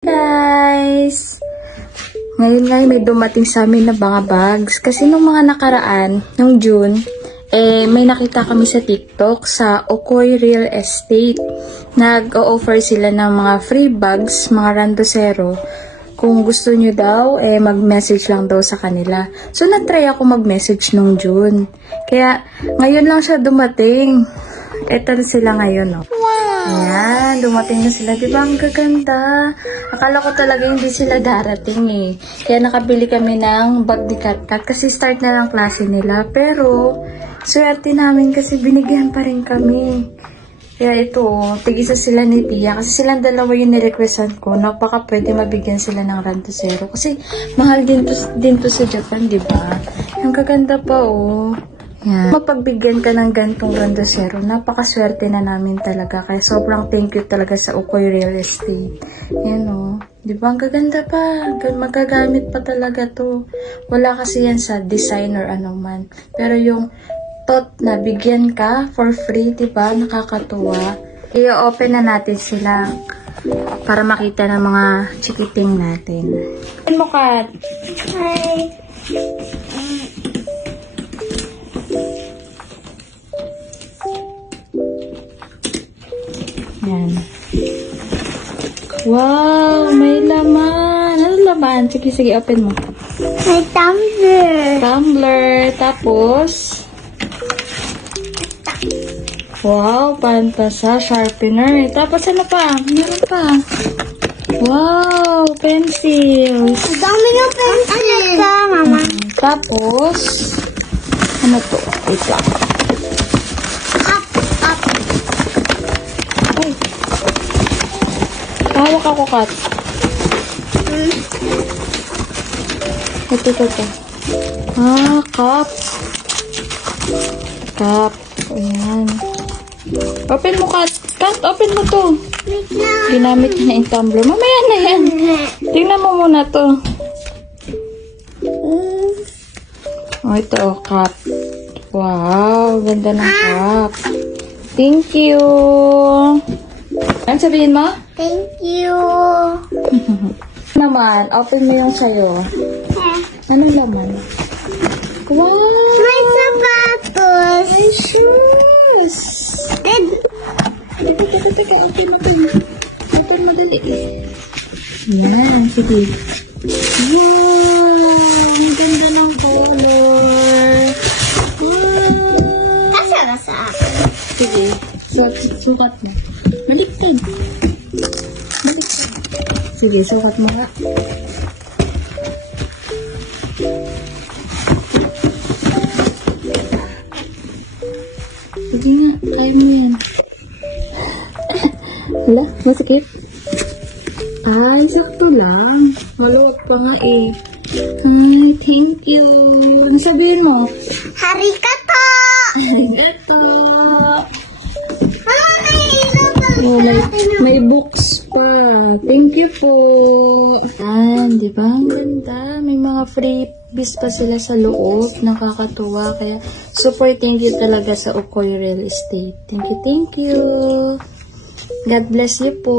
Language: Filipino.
Guys! Ngayon nga may dumating sa amin na mga bags. Kasi nung mga nakaraan, nung June, may nakita kami sa TikTok sa Okoy Real Estate. Nag-o-offer sila ng mga free bags, mga randosero. Kung gusto nyo daw, mag-message lang daw sa kanila. So, na-try ako mag-message nung June. Kaya, ngayon lang siya dumating. Eto na sila ngayon, no? Ayan, dumating na sila. Diba ang gaganda? Akala ko talaga hindi sila darating eh. Kaya nakabili kami ng bag ni Katkat kasi start na lang klase nila. Pero, swerte namin kasi binigyan pa rin kami. Kaya ito, tig-isa sila ni Pia. Kasi silang dalawa yung nirequestan ko. Napaka pwede mabigyan sila ng randosero. Kasi mahal din to sa Japan, diba? Ang gaganda pa oh. Yan. Mapagbigyan ka ng gantong randosero, napakaswerte na namin talaga. Kaya sobrang thank you talaga sa Okoy Real Estate. Yan o. Diba? Ang gaganda pa. Magagamit pa talaga to. Wala kasi yan sa design or anuman. Pero yung thought na bigyan ka for free, diba? Nakakatuwa. I-open na natin sila para makita ng mga chikiting natin. Ay mo, Kat. Hi. Yan. Wow, may laman. Ano laman? Sige, sige, open mo. May tumbler. Tumbler. Tapos, wow, pantasa, sharpener. Tapos, ano pa? Meron pa. Wow, pencils. Ang dami ng pencil. Ano ka, mama? Tapos, ano to? Wait lang. Ay. Hawak ako, Kat. Ito. Ah, cup. Cup. Ayan. Open mo, Kat. Kat, open mo to. Wait lang. Ginamit na yung tumbler. Mamaya na yan. Tingnan mo muna to. Oh, ito, oh, cup. Wow, ganda ng cup. Thank you. Ano sabihin mo? Thank you. Naman, open mo yung sayo. Anong laman? Wow! May sapatos. May shoes! Teka, open mo to. Open mo dali. Yan, sige. Wow! Ang ganda ng color. Wow! Kasama sa akin. Sige, sukat mo. Baliktad. Sige, sukat mo nga. Sige nga, kaya mo yan. Hala, masakit? Ay, sakto lang. Maluwag pa nga eh. Ay, thank you. Ano sabihin mo? Harikato! Arigato! Mama, may ilaw pa. Oh, may books pa. Thank you po. Di ba? Ang ganda. May mga freebies pa sila sa loob. Nakakatuwa. Kaya, super thank you talaga sa Okoy Real Estate. Thank you. God bless you po.